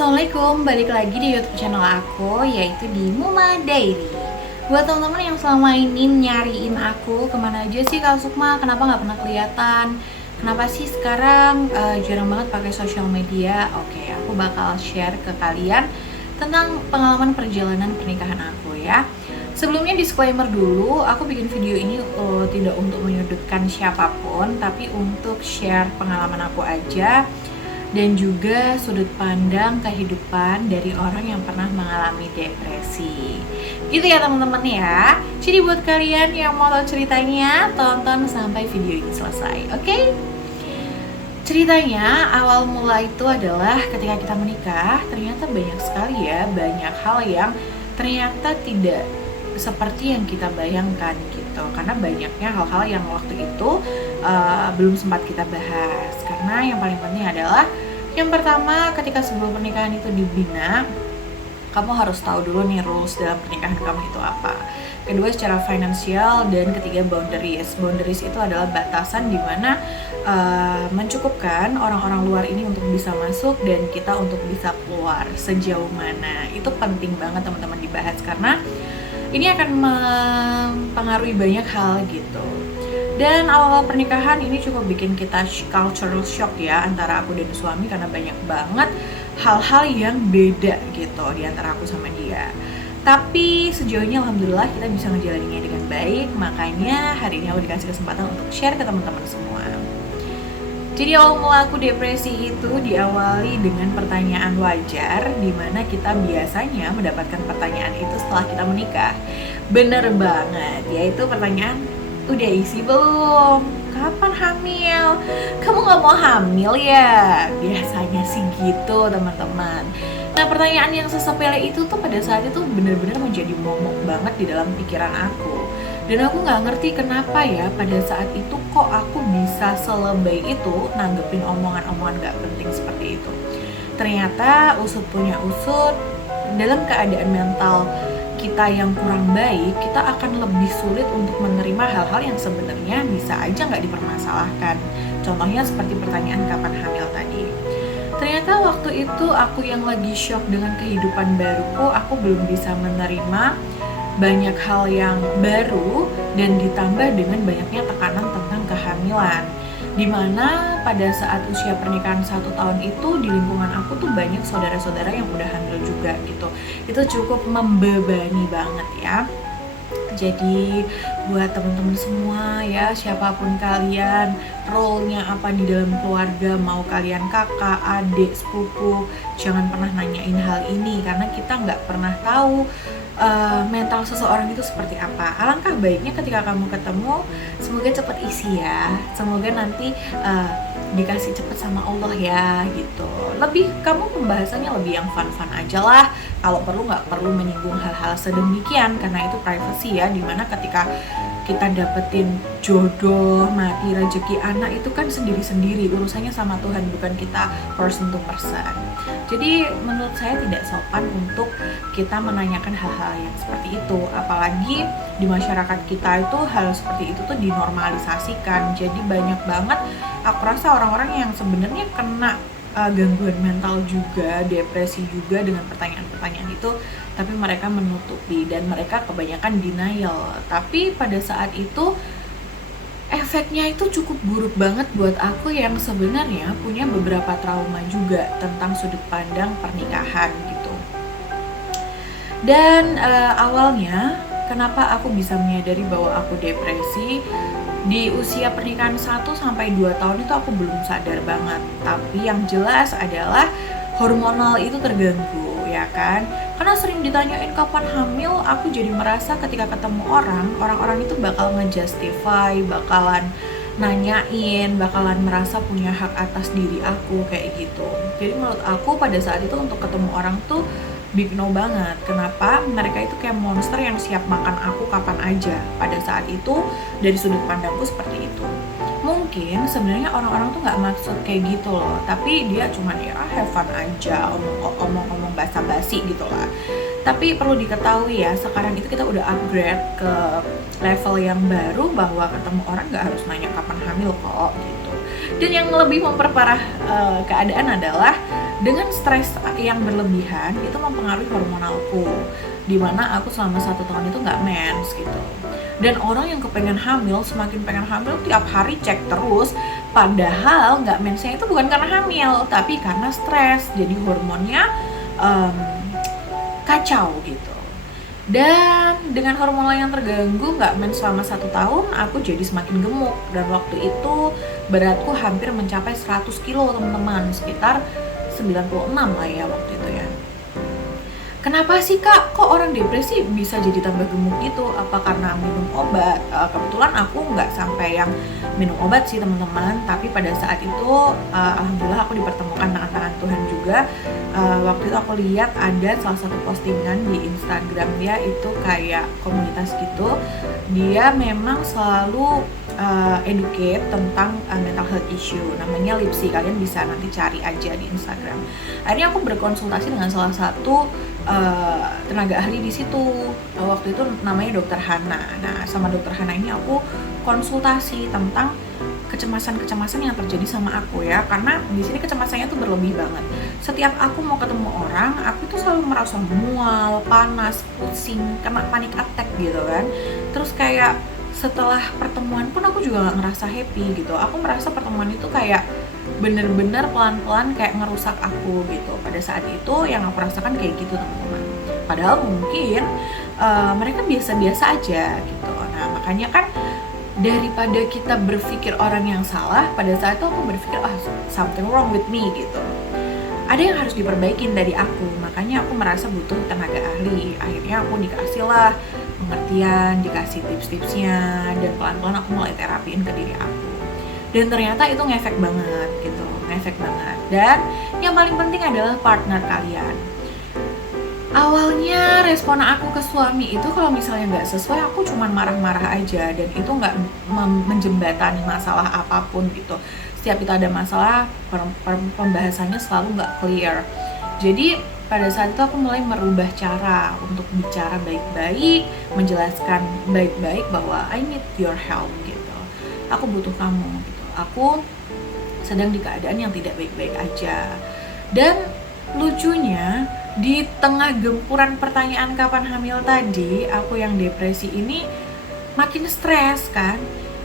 Assalamualaikum, balik lagi di YouTube channel aku, yaitu di Muma Diary. Buat teman-teman yang selama ini nyariin aku, kemana aja sih Kak Sukma, kenapa nggak pernah kelihatan? Kenapa sih sekarang jarang banget pakai sosial media? Oke, aku bakal share ke kalian tentang pengalaman perjalanan pernikahan aku ya. Sebelumnya disclaimer dulu, aku bikin video ini tidak untuk menyudutkan siapapun, tapi untuk share pengalaman aku aja dan juga sudut pandang kehidupan dari orang yang pernah mengalami depresi. Gitu ya teman-teman ya. Jadi buat kalian yang mau tahu ceritanya, tonton sampai video ini selesai, oke? Ceritanya awal mula itu adalah ketika kita menikah, ternyata banyak sekali ya, banyak hal yang ternyata tidak seperti yang kita bayangkan gitu. Karena banyaknya hal-hal yang waktu itu belum sempat kita bahas. Karena yang paling penting adalah yang pertama, ketika sebelum pernikahan itu dibina, kamu harus tahu dulu nih rules dalam pernikahan kamu itu apa. Kedua, secara finansial, dan ketiga boundaries. Boundaries itu adalah batasan di mana mencukupkan orang-orang luar ini untuk bisa masuk dan kita untuk bisa keluar sejauh mana. Itu penting banget teman-teman dibahas karena ini akan mempengaruhi banyak hal gitu. Dan awal-awal pernikahan ini cukup bikin kita cultural shock ya antara aku dan suami karena banyak banget hal-hal yang beda gitu di antara aku sama dia. Tapi sejauh ini alhamdulillah kita bisa ngejalaninnya dengan baik, makanya hari ini aku dikasih kesempatan untuk share ke teman-teman semua. Jadi awal mula aku depresi itu diawali dengan pertanyaan wajar, dimana kita biasanya mendapatkan pertanyaan itu setelah kita menikah. Bener banget, yaitu pertanyaan, udah isi belum? Kapan hamil? Kamu gak mau hamil ya? Biasanya sih gitu teman-teman. Nah pertanyaan yang sesepele itu tuh pada saat itu bener-bener menjadi momok banget di dalam pikiran aku. Dan aku gak ngerti kenapa ya pada saat itu kok aku bisa selebay itu nanggepin omongan-omongan gak penting seperti itu. Ternyata usut punya usut, dalam keadaan mental kita yang kurang baik, kita akan lebih sulit untuk menerima hal-hal yang sebenarnya bisa aja nggak dipermasalahkan. Contohnya seperti pertanyaan kapan hamil tadi. Ternyata waktu itu aku yang lagi shock dengan kehidupan baruku, aku belum bisa menerima banyak hal yang baru dan ditambah dengan banyaknya tekanan tentang kehamilan. Dimana pada saat usia pernikahan 1 tahun itu di lingkungan aku tuh banyak saudara-saudara yang udah hamil juga gitu. Itu cukup membebani banget ya. Jadi buat teman-teman semua ya, siapapun kalian, role-nya apa di dalam keluarga, mau kalian kakak, adik, sepupu, jangan pernah nanyain hal ini karena kita nggak pernah tahu mental seseorang itu seperti apa. Alangkah baiknya ketika kamu ketemu, semoga cepat isi ya, semoga nanti dikasih cepat sama Allah ya gitu. Lebih kamu pembahasannya lebih yang fun-fun aja lah. Kalau perlu nggak perlu menyinggung hal-hal sedemikian karena itu privacy ya, dimana ketika kita dapetin jodoh, mati, rezeki anak itu kan sendiri-sendiri, urusannya sama Tuhan, bukan kita person to person. Jadi menurut saya tidak sopan untuk kita menanyakan hal-hal yang seperti itu, apalagi di masyarakat kita itu hal seperti itu tuh dinormalisasikan. Jadi banyak banget aku rasa orang-orang yang sebenarnya kena gangguan mental juga, depresi juga dengan pertanyaan-pertanyaan itu, tapi mereka menutupi dan mereka kebanyakan denial. Tapi pada saat itu efeknya itu cukup buruk banget buat aku yang sebenarnya punya beberapa trauma juga tentang sudut pandang pernikahan gitu. Dan awalnya kenapa aku bisa menyadari bahwa aku depresi di usia pernikahan 1-2 tahun itu aku belum sadar banget. Tapi yang jelas adalah hormonal itu terganggu ya kan. Karena sering ditanyain kapan hamil, aku jadi merasa ketika ketemu orang-orang itu bakal ngejustify, bakalan nanyain, bakalan merasa punya hak atas diri aku kayak gitu. Jadi menurut aku pada saat itu untuk ketemu orang tuh big no banget. Kenapa? Mereka itu kayak monster yang siap makan aku kapan aja. Pada saat itu dari sudut pandangku seperti itu. Mungkin sebenarnya orang-orang tuh nggak maksud kayak gitu loh, tapi dia cuman ya have fun aja, omong-omong basa-basi gitu lah. Tapi perlu diketahui ya, sekarang itu kita udah upgrade ke level yang baru bahwa ketemu orang nggak harus nanya kapan hamil kok gitu. Dan yang lebih memperparah keadaan adalah Dengan stres yang berlebihan itu mempengaruhi hormonalku, dimana aku selama 1 tahun itu nggak mens gitu. Dan orang yang kepengen hamil, semakin pengen hamil tiap hari cek terus, padahal nggak mensnya itu bukan karena hamil, tapi karena stres. Jadi hormonnya em, kacau gitu. Dan dengan hormonal yang terganggu, nggak mens selama 1 tahun, aku jadi semakin gemuk. Dan waktu itu beratku hampir mencapai 100 kilo teman-teman, sekitar 96 lah ya waktu itu ya. Kenapa sih kak, kok orang depresi bisa jadi tambah gemuk gitu? Apa karena minum obat? Kebetulan aku nggak sampai yang minum obat sih teman-teman, tapi pada saat itu alhamdulillah aku dipertemukan dengan tangan Tuhan juga. Waktu itu aku lihat ada salah satu postingan di Instagram dia, itu kayak komunitas gitu. Dia memang selalu educate tentang mental health issue, namanya Lipsy, kalian bisa nanti cari aja di Instagram. Akhirnya aku berkonsultasi dengan salah satu tenaga ahli di situ. Waktu itu namanya Dokter Hana. Nah, sama Dokter Hana ini aku konsultasi tentang kecemasan-kecemasan yang terjadi sama aku ya, karena di sini kecemasannya tuh berlebih banget. Setiap aku mau ketemu orang, aku tuh selalu merasa mual, panas, pusing, kena panic attack gitu kan. Terus kayak setelah pertemuan pun aku juga gak ngerasa happy gitu. Aku merasa pertemuan itu kayak bener-bener pelan-pelan kayak ngerusak aku gitu. Pada saat itu yang aku rasakan kayak gitu teman-teman. Padahal mungkin mereka biasa-biasa aja gitu. Nah makanya kan daripada kita berpikir orang yang salah, pada saat itu aku berpikir something wrong with me gitu. Ada yang harus diperbaikin dari aku, makanya aku merasa butuh tenaga ahli. Akhirnya aku dikasih lah pengertian, dikasih tips-tipsnya, dan pelan-pelan aku mulai terapiin ke diri aku. Dan ternyata itu ngefek banget gitu, ngefek banget. Dan yang paling penting adalah partner kalian. Awalnya respon aku ke suami itu kalau misalnya nggak sesuai, aku cuman marah-marah aja, dan itu nggak menjembatani masalah apapun gitu. Setiap kita ada masalah, pembahasannya selalu nggak clear. Jadi pada saat itu aku mulai merubah cara untuk bicara baik-baik, menjelaskan baik-baik bahwa I need your help gitu. Aku butuh kamu gitu. Aku sedang di keadaan yang tidak baik-baik aja. Dan lucunya di tengah gempuran pertanyaan kapan hamil tadi, aku yang depresi ini makin stres kan.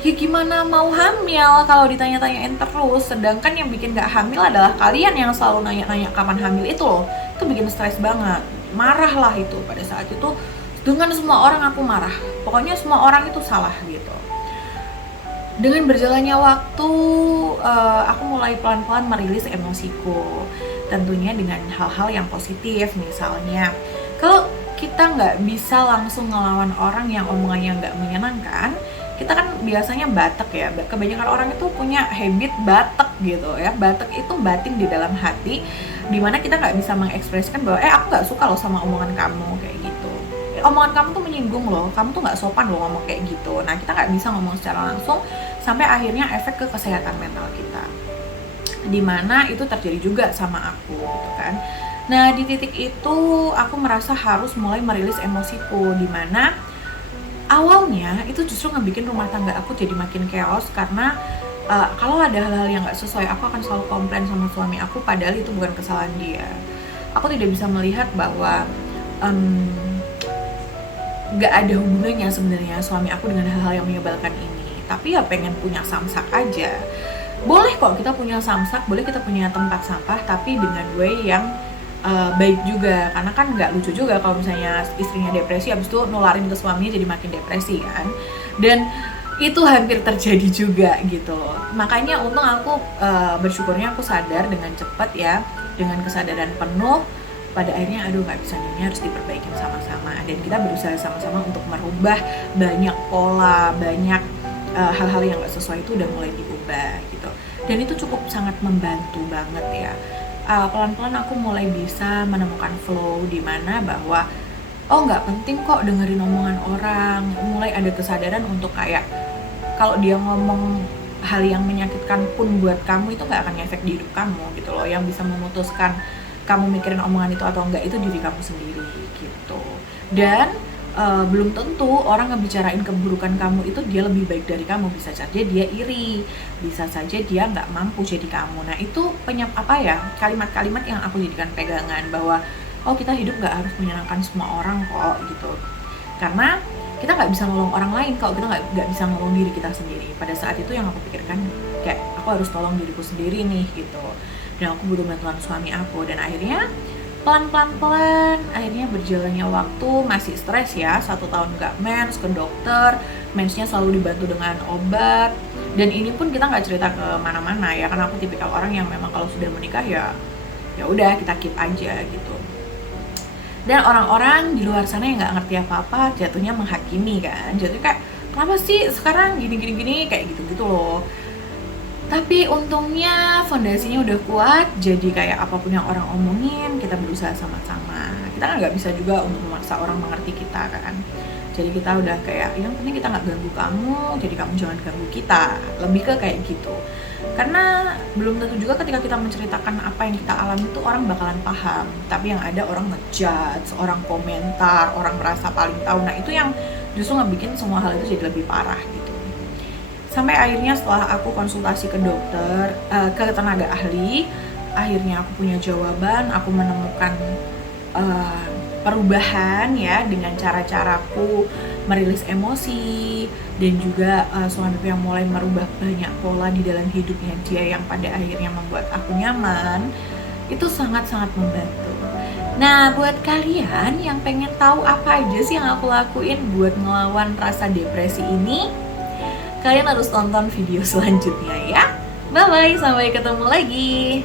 Ya gimana mau hamil kalau ditanya-tanyain terus, sedangkan yang bikin gak hamil adalah kalian yang selalu nanya-nanya kapan hamil itu loh. Itu bikin stres banget, marah lah itu. Pada saat itu dengan semua orang aku marah, pokoknya semua orang itu salah gitu. Dengan berjalannya waktu, aku mulai pelan-pelan merilis emosiku, tentunya dengan hal-hal yang positif. Misalnya kalau kita nggak bisa langsung ngelawan orang yang omongannya nggak menyenangkan, kita kan biasanya batek ya, kebanyakan orang itu punya habit batek gitu ya. Batek itu batin di dalam hati, dimana kita nggak bisa mengekspresikan bahwa aku nggak suka loh sama omongan kamu kayak gitu, omongan kamu tuh menyinggung loh, kamu tuh nggak sopan loh ngomong kayak gitu. Nah kita nggak bisa ngomong secara langsung, sampai akhirnya efek ke kesehatan mental kita, dimana itu terjadi juga sama aku gitu kan. Nah di titik itu aku merasa harus mulai merilis emosiku, dimana awalnya itu justru ngebikin rumah tangga aku jadi makin chaos. Karena kalau ada hal-hal yang nggak sesuai, aku akan selalu komplain sama suami aku, padahal itu bukan kesalahan dia. Aku tidak bisa melihat bahwa nggak ada hubungannya sebenarnya suami aku dengan hal-hal yang menyebalkan ini, tapi ya pengen punya samsak aja. Boleh kok kita punya samsak, boleh kita punya tempat sampah, tapi dengan way yang baik juga. Karena kan nggak lucu juga kalau misalnya istrinya depresi habis itu nularin ke suaminya jadi makin depresi kan. Dan itu hampir terjadi juga gitu. Makanya untung aku bersyukurnya aku sadar dengan cepat ya, dengan kesadaran penuh. Pada akhirnya nggak bisa, ini harus diperbaikin sama-sama, dan kita berusaha sama-sama untuk merubah banyak pola, banyak hal-hal yang nggak sesuai itu udah mulai diubah gitu. Dan itu cukup sangat membantu banget ya. Pelan-pelan aku mulai bisa menemukan flow, di mana bahwa nggak penting kok dengerin omongan orang. Mulai ada kesadaran untuk kayak kalau dia ngomong hal yang menyakitkan pun buat kamu, itu nggak akan ngefek di hidup kamu gitu loh. Yang bisa memutuskan kamu mikirin omongan itu atau enggak itu diri kamu sendiri gitu. Dan belum tentu orang ngebicarain keburukan kamu itu dia lebih baik dari kamu. Bisa saja dia iri, bisa saja dia nggak mampu jadi kamu. Nah itu kalimat-kalimat yang aku jadikan pegangan bahwa oh kita hidup nggak harus menyenangkan semua orang kok gitu. Karena kita nggak bisa nolong orang lain kalau kita nggak bisa nolong diri kita sendiri. Pada saat itu yang aku pikirkan kayak aku harus tolong diriku sendiri nih gitu. Dan aku butuh bantuan suami aku, dan akhirnya pelan akhirnya berjalannya waktu, masih stres ya, 1 tahun gak mens, ke dokter, mensnya selalu dibantu dengan obat. Dan ini pun kita nggak cerita ke mana-mana ya, karena aku tipikal orang yang memang kalau sudah menikah ya udah kita keep aja gitu. Dan orang-orang di luar sana yang nggak ngerti apa-apa jatuhnya menghakimi kan, jatuhnya kayak kenapa sih sekarang gini kayak gitu-gitu loh. Tapi untungnya fondasinya udah kuat, jadi kayak apapun yang orang omongin kita berusaha sama-sama. Kita kan nggak bisa juga untuk memaksa orang mengerti kita kan. Jadi kita udah kayak yang penting kita nggak ganggu kamu, jadi kamu jangan ganggu kita. Lebih ke kayak gitu. Karena belum tentu juga ketika kita menceritakan apa yang kita alami itu orang bakalan paham. Tapi yang ada orang ngejudge, orang komentar, orang merasa paling tahu. Nah itu yang justru ngebikin semua hal itu jadi lebih parah gitu. Sampai akhirnya setelah aku konsultasi ke dokter, ke tenaga ahli, akhirnya aku punya jawaban, aku menemukan perubahan ya dengan cara-caraku merilis emosi, dan juga suamiku yang mulai merubah banyak pola di dalam hidupnya dia yang pada akhirnya membuat aku nyaman. Itu sangat-sangat membantu. Nah, buat kalian yang pengen tahu apa aja sih yang aku lakuin buat ngelawan rasa depresi ini, kalian harus tonton video selanjutnya ya. Bye-bye, sampai ketemu lagi.